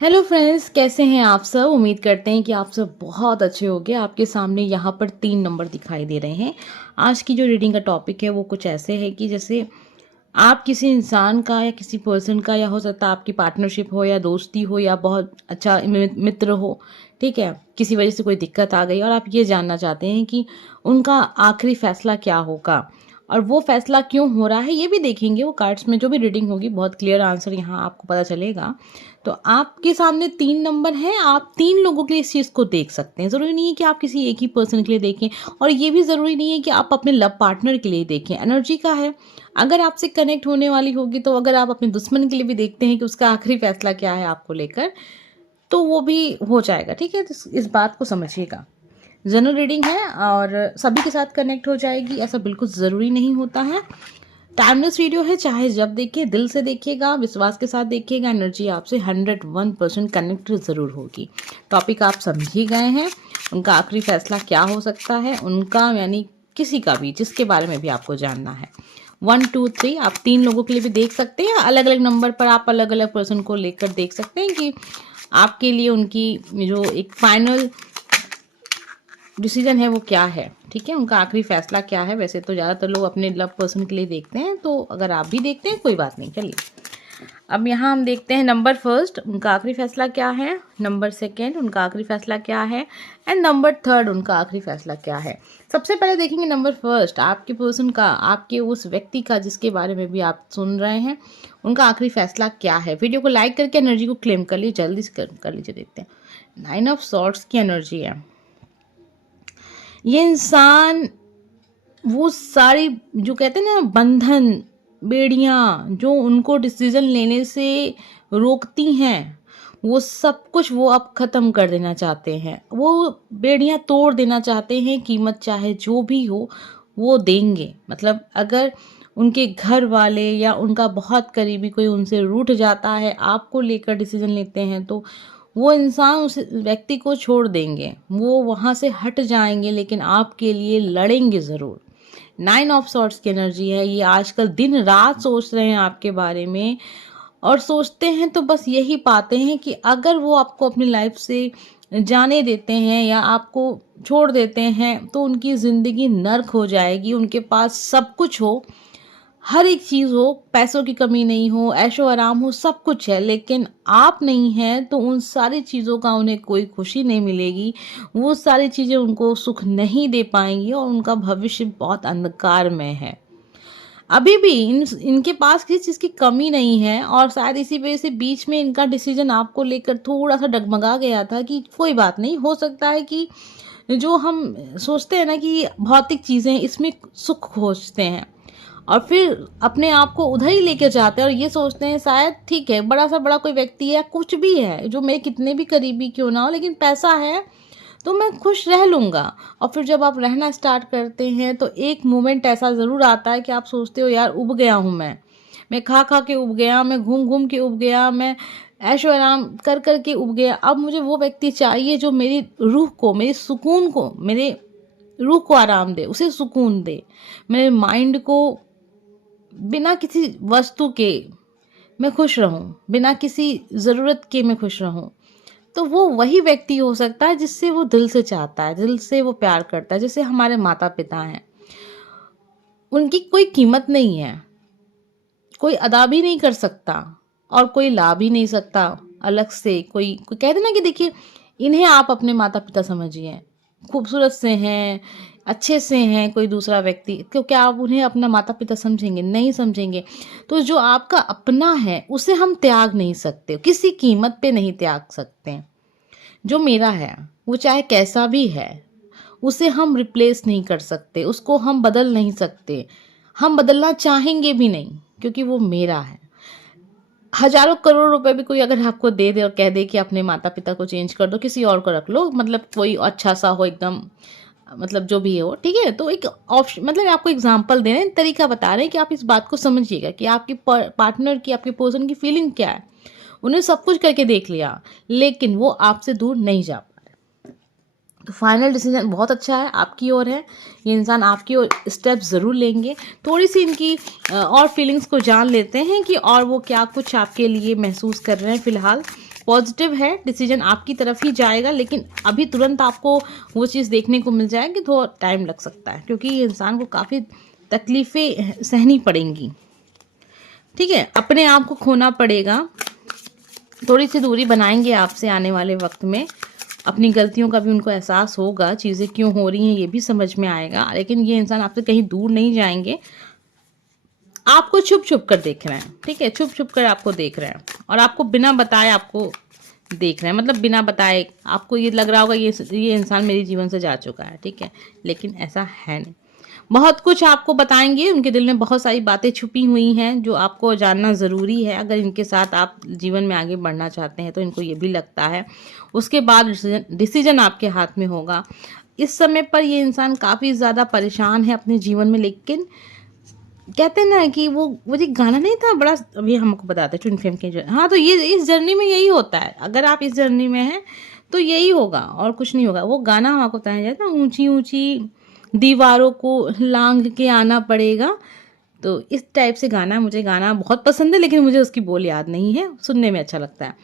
Hello friends, कैसे हैं आप सब। उम्मीद करते हैं कि आप सब बहुत अच्छे होंगे। आपके सामने यहाँ पर 3 नंबर दिखाई दे रहे हैं। आज की जो रीडिंग का टॉपिक है वो कुछ ऐसे है कि जैसे आप किसी इंसान का या किसी पर्सन का, या हो सकता है आपकी पार्टनरशिप हो या दोस्ती हो या बहुत अच्छा मित्र हो, ठीक है, किसी वजह से कोई दिक्कत आ गई और आप ये जानना चाहते हैं कि उनका आखिरी फैसला क्या होगा और वो फैसला क्यों हो रहा है, ये भी देखेंगे। वो कार्ड्स में जो भी रीडिंग होगी बहुत क्लियर आंसर यहाँ आपको पता चलेगा। तो आपके सामने 3 नंबर हैं, आप 3 लोगों के लिए इस चीज़ को देख सकते हैं। ज़रूरी नहीं है कि आप किसी एक ही पर्सन के लिए देखें, और ये भी ज़रूरी नहीं है कि आप अपने लव पार्टनर के लिए देखें। एनर्जी का है, अगर आपसे कनेक्ट होने वाली होगी तो अगर आप अपने दुश्मन के लिए भी देखते हैं कि उसका आखिरी फैसला क्या है आपको लेकर, तो वो भी हो जाएगा, ठीक है। तो इस बात को समझिएगा। जनरल रीडिंग है और सभी के साथ कनेक्ट हो जाएगी, ऐसा बिल्कुल ज़रूरी नहीं होता है। टाइमलेस वीडियो है, चाहे जब देखिए, दिल से देखिएगा, विश्वास के साथ देखिएगा। एनर्जी आपसे 101% कनेक्ट ज़रूर होगी। टॉपिक आप समझ ही गए हैं। उनका आखिरी फैसला क्या हो सकता है, उनका यानी किसी का भी जिसके बारे में भी आपको जानना है। 1 2 3 आप 3 लोगों के लिए भी देख सकते हैं। अलग अलग नंबर पर आप अलग अलग पर्सन को लेकर देख सकते हैं कि आपके लिए उनकी जो एक फाइनल डिसीजन है वो क्या है, ठीक है, उनका आखिरी फैसला क्या है। वैसे तो ज़्यादातर लोग अपने लव पर्सन के लिए देखते हैं, तो अगर आप भी देखते हैं कोई बात नहीं, चलिए। अब यहाँ हम देखते हैं नंबर फर्स्ट, उनका आखिरी फैसला क्या है। नंबर सेकंड, उनका आखिरी फैसला क्या है। एंड नंबर थर्ड, उनका आखिरी फैसला क्या है। सबसे पहले देखेंगे नंबर फर्स्ट, आपके पर्सन का, आपके उस व्यक्ति का जिसके बारे में भी आप सुन रहे हैं, उनका आखिरी फैसला क्या है। वीडियो को लाइक करके एनर्जी को क्लेम कर लीजिए, जल्दी से कर लीजिए। देखते हैं 9 ऑफ सॉर्ड्स की एनर्जी है। ये इंसान वो सारी जो कहते हैं ना बंधन, बेड़ियां जो उनको डिसीजन लेने से रोकती हैं, वो सब कुछ वो अब ख़त्म कर देना चाहते हैं। वो बेड़ियां तोड़ देना चाहते हैं, कीमत चाहे जो भी हो वो देंगे। मतलब अगर उनके घर वाले या उनका बहुत करीबी कोई उनसे रूठ जाता है, आपको लेकर डिसीजन लेते हैं, तो वो इंसान उस व्यक्ति को छोड़ देंगे, वो वहाँ से हट जाएंगे, लेकिन आपके लिए लड़ेंगे ज़रूर। 9 ऑफ सॉर्ड्स की एनर्जी है। ये आजकल दिन रात सोच रहे हैं आपके बारे में, और सोचते हैं तो बस यही पाते हैं कि अगर वो आपको अपनी लाइफ से जाने देते हैं या आपको छोड़ देते हैं तो उनकी ज़िंदगी नर्क हो जाएगी। उनके पास सब कुछ हो, हर एक चीज़ हो, पैसों की कमी नहीं हो, ऐशो आराम हो, सब कुछ है, लेकिन आप नहीं हैं, तो उन सारी चीज़ों का उन्हें कोई खुशी नहीं मिलेगी। वो सारी चीज़ें उनको सुख नहीं दे पाएंगी और उनका भविष्य बहुत अंधकार में है। अभी भी इनके पास किसी चीज़ की कमी नहीं है, और शायद इसी वजह से बीच में इनका डिसीजन आपको लेकर थोड़ा सा डगमगा गया था कि कोई बात नहीं, हो सकता है कि जो हम सोचते हैं ना कि भौतिक चीज़ें, इसमें सुख खोजते हैं और फिर अपने आप को उधर ही लेके जाते हैं और ये सोचते हैं शायद ठीक है, बड़ा सा बड़ा कोई व्यक्ति है या कुछ भी है जो मेरे कितने भी करीबी क्यों ना हो, लेकिन पैसा है तो मैं खुश रह लूँगा। और फिर जब आप रहना स्टार्ट करते हैं तो एक मोमेंट ऐसा ज़रूर आता है कि आप सोचते हो यार उब गया हूँ मैं खा खा के उब गया, मैं घूम घूम के उब गया, मैं ऐशो आराम कर कर के उब गया। अब मुझे वो व्यक्ति चाहिए जो मेरी रूह को, मेरे सुकून को, मेरे रूह को आराम दे, उसे सुकून दे, मेरे माइंड को बिना किसी वस्तु के मैं खुश रहूं, बिना किसी ज़रूरत के मैं खुश रहूं। तो वो वही व्यक्ति हो सकता है जिससे वो दिल से चाहता है, दिल से वो प्यार करता है। जैसे हमारे माता पिता हैं, उनकी कोई कीमत नहीं है, कोई अदा भी नहीं कर सकता और कोई ला भी नहीं सकता अलग से। कोई कोई कहते ना कि देखिए, इन्हें आप अपने माता पिता समझिए, खूबसूरत से हैं, अच्छे से हैं कोई दूसरा व्यक्ति, तो क्या आप उन्हें अपना माता पिता समझेंगे? नहीं समझेंगे। तो जो आपका अपना है उसे हम त्याग नहीं सकते, किसी कीमत पे नहीं त्याग सकते। जो मेरा है वो चाहे कैसा भी है, उसे हम रिप्लेस नहीं कर सकते, उसको हम बदल नहीं सकते, हम बदलना चाहेंगे भी नहीं, क्योंकि वो मेरा है। हजारों करोड़ रुपए भी कोई अगर आपको दे दे और कह दे कि अपने माता पिता को चेंज कर दो, किसी और को रख लो, मतलब कोई अच्छा सा हो एकदम, मतलब जो भी हो, ठीक है, तो एक ऑप्शन, मतलब आपको एग्जांपल दे रहे हैं, तरीका बता रहे हैं कि आप इस बात को समझिएगा कि आपकी पार्टनर की, आपके पर्सन की फीलिंग क्या है। उन्हें सब कुछ करके देख लिया, लेकिन वो आपसे दूर नहीं जा पा रहे। तो फाइनल डिसीजन बहुत अच्छा है, आपकी ओर है। ये इंसान आपकी ओर स्टेप ज़रूर लेंगे। थोड़ी सी इनकी और फीलिंग्स को जान लेते हैं कि और वो क्या कुछ आपके लिए महसूस कर रहे हैं फ़िलहाल। पॉजिटिव है, डिसीजन आपकी तरफ ही जाएगा, लेकिन अभी तुरंत आपको वो चीज़ देखने को मिल जाएगी, थोड़ा टाइम लग सकता है क्योंकि ये इंसान को काफ़ी तकलीफ़ें सहनी पड़ेंगी। ठीक है, अपने आप को खोना पड़ेगा, थोड़ी सी दूरी बनाएंगे आपसे आने वाले वक्त में। अपनी गलतियों का भी उनको एहसास होगा, चीज़ें क्यों हो रही हैं ये भी समझ में आएगा, लेकिन ये इंसान आपसे कहीं दूर नहीं जाएंगे, आपको छुप छुप कर देख रहे हैं। ठीक है, छुप छुप कर आपको देख रहे हैं और आपको बिना बताए आपको देख रहे हैं, मतलब बिना बताए आपको ये लग रहा होगा ये इंसान मेरे जीवन से जा चुका है। ठीक है, लेकिन ऐसा है नहीं। बहुत कुछ आपको बताएंगे, उनके दिल में बहुत सारी बातें छुपी हुई हैं जो आपको जानना ज़रूरी है। अगर इनके साथ आप जीवन में आगे बढ़ना चाहते हैं तो इनको ये भी लगता है। उसके बाद डिसीजन आपके हाथ में होगा। इस समय पर ये इंसान काफ़ी ज़्यादा परेशान है अपने जीवन में, लेकिन कहते हैं ना कि वो जो गाना नहीं था बड़ा, अभी हमको बताते ट्विन फ्लेम के, हाँ, तो ये इस जर्नी में यही होता है। अगर आप इस जर्नी में हैं तो यही होगा और कुछ नहीं होगा। वो गाना आपको बताया जाता है, ऊंची ऊंची दीवारों को लांघ के आना पड़ेगा। तो इस टाइप से गाना, मुझे गाना बहुत पसंद है लेकिन मुझे उसकी बोल याद नहीं है, सुनने में अच्छा लगता है।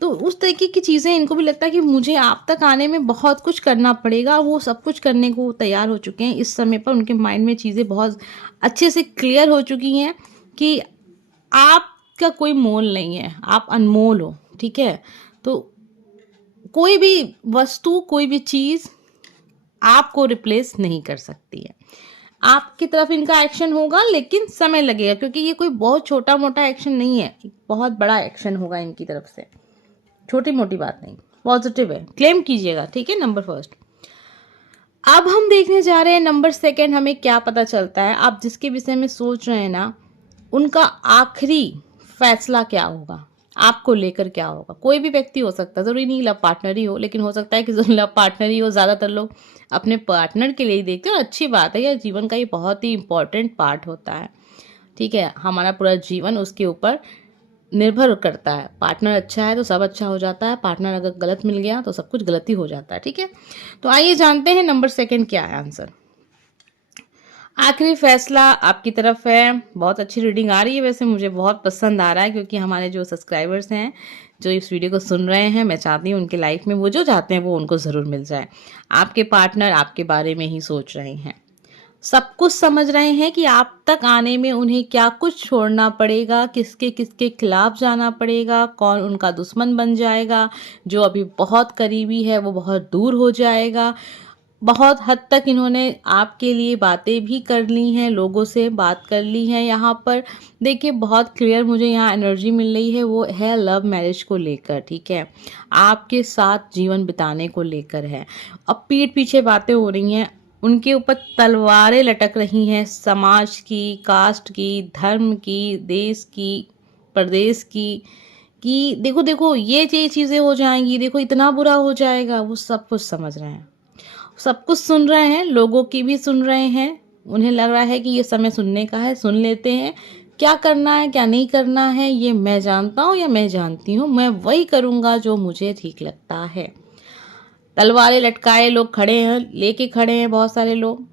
तो उस तरीके की चीज़ें इनको भी लगता है कि मुझे आप तक आने में बहुत कुछ करना पड़ेगा। वो सब कुछ करने को तैयार हो चुके हैं। इस समय पर उनके माइंड में चीज़ें बहुत अच्छे से क्लियर हो चुकी हैं कि आपका कोई मोल नहीं है, आप अनमोल हो। ठीक है, तो कोई भी वस्तु, कोई भी चीज़ आपको रिप्लेस नहीं कर सकती है। आपकी तरफ इनका एक्शन होगा लेकिन समय लगेगा, क्योंकि ये कोई बहुत छोटा मोटा एक्शन नहीं है, एक बहुत बड़ा एक्शन होगा इनकी तरफ से। छोटी मोटी बात नहीं, पॉजिटिव है, क्लेम कीजिएगा। ठीक है, नंबर फर्स्ट। अब हम देखने जा रहे हैं नंबर सेकंड, हमें क्या पता चलता है। आप जिसके विषय में सोच रहे हैं ना, उनका आखिरी फैसला क्या होगा, आपको लेकर क्या होगा। कोई भी व्यक्ति हो सकता है, जरूरी नहीं लव पार्टनर ही हो, लेकिन हो सकता है कि जो लव पार्टनर ही हो। ज़्यादातर लोग अपने पार्टनर के लिए ही देखते हैं और अच्छी बात है, यह जीवन का ये बहुत ही इंपॉर्टेंट पार्ट होता है। ठीक है, हमारा पूरा जीवन उसके ऊपर निर्भर करता है। पार्टनर अच्छा है तो सब अच्छा हो जाता है, पार्टनर अगर गलत मिल गया तो सब कुछ गलत ही हो जाता है। ठीक है, तो आइए जानते हैं नंबर सेकंड क्या है आंसर। आखिरी फैसला आपकी तरफ है। बहुत अच्छी रीडिंग आ रही है, वैसे मुझे बहुत पसंद आ रहा है, क्योंकि हमारे जो सब्सक्राइबर्स हैं जो इस वीडियो को सुन रहे हैं, मैं चाहती हूँ उनके लाइफ में वो जो चाहते हैं वो उनको ज़रूर मिल जाए। आपके पार्टनर आपके बारे में ही सोच रहे हैं, सब कुछ समझ रहे हैं कि आप तक आने में उन्हें क्या कुछ छोड़ना पड़ेगा, किसके किसके खिलाफ जाना पड़ेगा, कौन उनका दुश्मन बन जाएगा, जो अभी बहुत करीबी है वो बहुत दूर हो जाएगा। बहुत हद तक इन्होंने आपके लिए बातें भी कर ली हैं, लोगों से बात कर ली है। यहाँ पर देखिए बहुत क्लियर मुझे यहाँ एनर्जी मिल रही है, वो है लव मैरिज को लेकर। ठीक है, आपके साथ जीवन बिताने को लेकर है। अब पीठ पीछे बातें हो रही हैं, उनके ऊपर तलवारें लटक रही हैं, समाज की, कास्ट की, धर्म की, देश की, प्रदेश की, कि देखो देखो ये चीज़ें हो जाएंगी, देखो इतना बुरा हो जाएगा। वो सब कुछ समझ रहे हैं, सब कुछ सुन रहे हैं, लोगों की भी सुन रहे हैं। उन्हें लग रहा है कि ये समय सुनने का है, सुन लेते हैं, क्या करना है क्या नहीं करना है ये मैं जानता हूँ या मैं जानती हूँ, मैं वही करूँगा जो मुझे ठीक लगता है। तलवारें लटकाए लोग खड़े हैं, लेके खड़े हैं बहुत सारे लोग,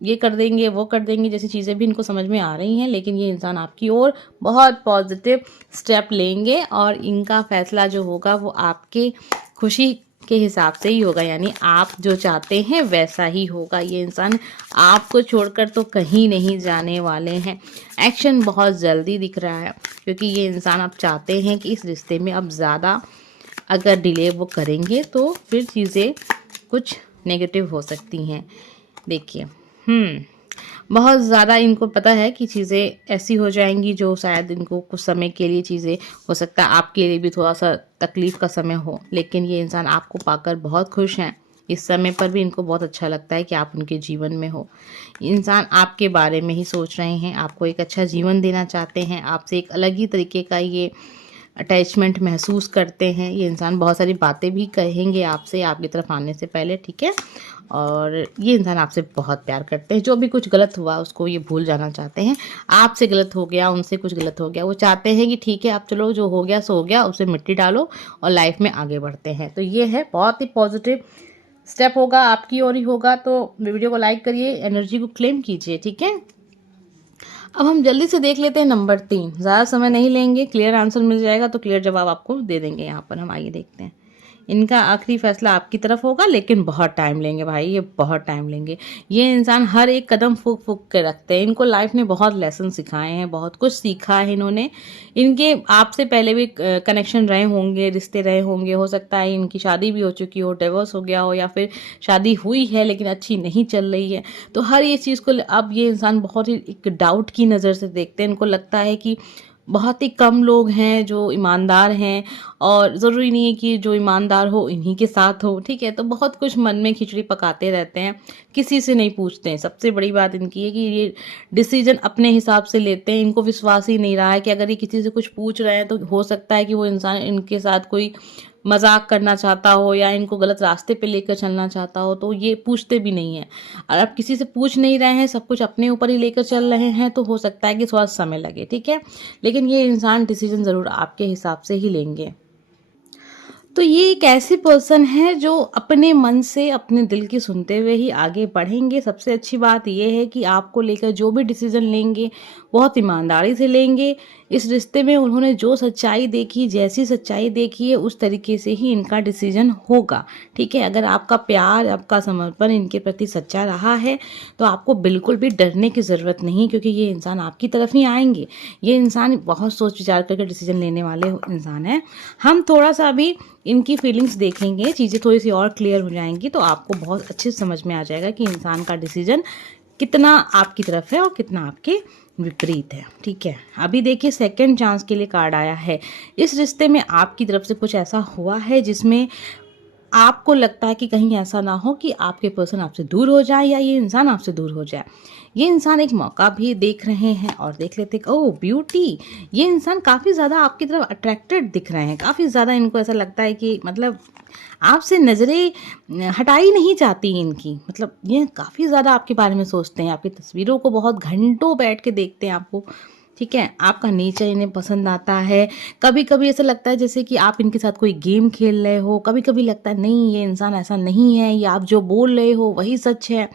ये कर देंगे वो कर देंगे जैसी चीज़ें भी इनको समझ में आ रही हैं। लेकिन ये इंसान आपकी ओर बहुत पॉजिटिव स्टेप लेंगे और इनका फैसला जो होगा वो आपके खुशी के हिसाब से ही होगा, यानी आप जो चाहते हैं वैसा ही होगा। ये इंसान आपको छोड़कर तो कहीं नहीं जाने वाले हैं। एक्शन बहुत जल्दी दिख रहा है, क्योंकि ये इंसान आप चाहते हैं कि इस रिश्ते में अब ज़्यादा अगर डिले वो करेंगे तो फिर चीज़ें कुछ नेगेटिव हो सकती हैं। देखिए बहुत ज़्यादा इनको पता है कि चीज़ें ऐसी हो जाएंगी जो शायद इनको कुछ समय के लिए चीज़ें, हो सकता है आपके लिए भी थोड़ा सा तकलीफ़ का समय हो, लेकिन ये इंसान आपको पाकर बहुत खुश हैं। इस समय पर भी इनको बहुत अच्छा लगता है कि आप उनके जीवन में हो। इंसान आपके बारे में ही सोच रहे हैं, आपको एक अच्छा जीवन देना चाहते हैं, आपसे एक अलग ही तरीके का ये अटैचमेंट महसूस करते हैं। ये इंसान बहुत सारी बातें भी कहेंगे आपसे आपकी तरफ आने से पहले। ठीक है, और ये इंसान आपसे बहुत प्यार करते हैं। जो भी कुछ गलत हुआ उसको ये भूल जाना चाहते हैं। आपसे गलत हो गया, उनसे कुछ गलत हो गया, वो चाहते हैं कि ठीक है आप चलो जो हो गया सो हो गया, उसे मिट्टी डालो और लाइफ में आगे बढ़ते हैं। तो ये है बहुत ही पॉजिटिव स्टेप होगा आपकी ओर ही होगा। तो वीडियो को लाइक करिए, एनर्जी को क्लेम कीजिए। ठीक है, अब हम जल्दी से देख लेते हैं नंबर 3। ज़्यादा समय नहीं लेंगे, क्लियर आंसर मिल जाएगा तो क्लियर जवाब आपको दे देंगे यहाँ पर हम। आइए देखते हैं। इनका आखिरी फैसला आपकी तरफ होगा, लेकिन बहुत टाइम लेंगे भाई, ये बहुत टाइम लेंगे। ये इंसान हर एक कदम फूक फूक के रखते हैं। इनको लाइफ ने बहुत लेसन सिखाए हैं, बहुत कुछ सीखा है इन्होंने। इनके आपसे पहले भी कनेक्शन रहे होंगे, रिश्ते रहे होंगे। हो सकता है इनकी शादी भी हो चुकी हो, डिवोर्स हो गया हो, या फिर शादी हुई है लेकिन अच्छी नहीं चल रही है। तो हर ये चीज़ को अब ये इंसान बहुत ही एक डाउट की नज़र से देखते हैं। इनको लगता है कि बहुत ही कम लोग हैं जो ईमानदार हैं, और ज़रूरी नहीं है कि जो ईमानदार हो इन्हीं के साथ हो, ठीक है। तो बहुत कुछ मन में खिचड़ी पकाते रहते हैं, किसी से नहीं पूछते हैं। सबसे बड़ी बात इनकी है कि ये डिसीजन अपने हिसाब से लेते हैं। इनको विश्वास ही नहीं रहा है कि अगर ये किसी से कुछ पूछ रहे हैं तो हो सकता है कि वो इंसान इनके साथ कोई मजाक करना चाहता हो या इनको गलत रास्ते पे लेकर चलना चाहता हो, तो ये पूछते भी नहीं है। और अब किसी से पूछ नहीं रहे हैं, सब कुछ अपने ऊपर ही लेकर चल रहे हैं, तो हो सकता है कि थोड़ा समय लगे, ठीक है। लेकिन ये इंसान डिसीजन ज़रूर आपके हिसाब से ही लेंगे। तो ये एक ऐसी पर्सन है जो अपने मन से, अपने दिल की सुनते हुए ही आगे बढ़ेंगे। सबसे अच्छी बात ये है कि आपको लेकर जो भी डिसीजन लेंगे बहुत ईमानदारी से लेंगे। इस रिश्ते में उन्होंने जो सच्चाई देखी, जैसी सच्चाई देखी है, उस तरीके से ही इनका डिसीजन होगा, ठीक है। अगर आपका प्यार, आपका समर्पण इनके प्रति सच्चा रहा है तो आपको बिल्कुल भी डरने की ज़रूरत नहीं, क्योंकि ये इंसान आपकी तरफ ही आएंगे। ये इंसान बहुत सोच विचार करके डिसीजन लेने वाले इंसान हैं। हम थोड़ा सा अभी इनकी फीलिंग्स देखेंगे, चीज़ें थोड़ी सी और क्लियर हो जाएंगी तो आपको बहुत अच्छे से समझ में आ जाएगा कि इंसान का डिसीजन कितना आपकी तरफ है और कितना आपके विपरीत है, ठीक है। अभी देखिए सेकंड चांस के लिए कार्ड आया है। इस रिश्ते में आपकी तरफ से कुछ ऐसा हुआ है जिसमें आपको लगता है कि कहीं ऐसा ना हो कि आपके पर्सन आपसे दूर हो जाए या ये इंसान आपसे दूर हो जाए। ये इंसान एक मौका भी देख रहे हैं, और देख लेते हैं ओह ब्यूटी, ये इंसान काफ़ी ज़्यादा आपकी तरफ अट्रैक्टेड दिख रहे हैं। काफ़ी ज़्यादा इनको ऐसा लगता है कि मतलब आपसे नज़रें हटाई नहीं चाहती इनकी। मतलब ये काफ़ी ज़्यादा आपके बारे में सोचते हैं, आपकी तस्वीरों को बहुत घंटों बैठ के देखते हैं आपको, ठीक है। आपका नेचर इन्हें पसंद आता है। कभी कभी ऐसा लगता है जैसे कि आप इनके साथ कोई गेम खेल रहे हो, कभी कभी लगता है नहीं ये इंसान ऐसा नहीं है, या आप जो बोल रहे हो वही सच है।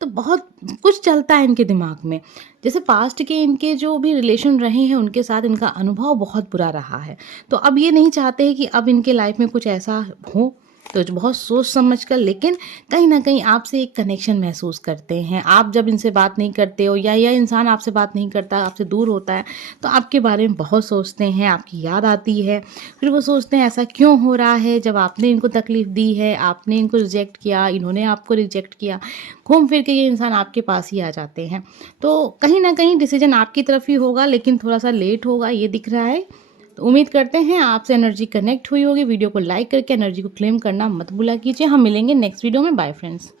तो बहुत कुछ चलता है इनके दिमाग में। जैसे पास्ट के इनके जो भी रिलेशन रहे हैं उनके साथ इनका अनुभव बहुत बुरा रहा है, तो अब ये नहीं चाहते हैं कि अब इनके लाइफ में कुछ ऐसा हो। तो जो बहुत सोच समझ कर, लेकिन कहीं ना कहीं आपसे एक कनेक्शन महसूस करते हैं। आप जब इनसे बात नहीं करते हो या इंसान आपसे बात नहीं करता, आपसे दूर होता है, तो आपके बारे में बहुत सोचते हैं, आपकी याद आती है। फिर वो सोचते हैं ऐसा क्यों हो रहा है, जब आपने इनको तकलीफ़ दी है, आपने इनको रिजेक्ट किया, इन्होंने आपको रिजेक्ट किया, घूम फिर के ये इंसान आपके पास ही आ जाते हैं। तो कहीं ना कहीं डिसीजन आपकी तरफ ही होगा, लेकिन थोड़ा सा लेट होगा, ये दिख रहा है। तो उम्मीद करते हैं आपसे एनर्जी कनेक्ट हुई होगी। वीडियो को लाइक करके एनर्जी को क्लेम करना मत भूला कीजिए। हम मिलेंगे नेक्स्ट वीडियो में। Bye friends.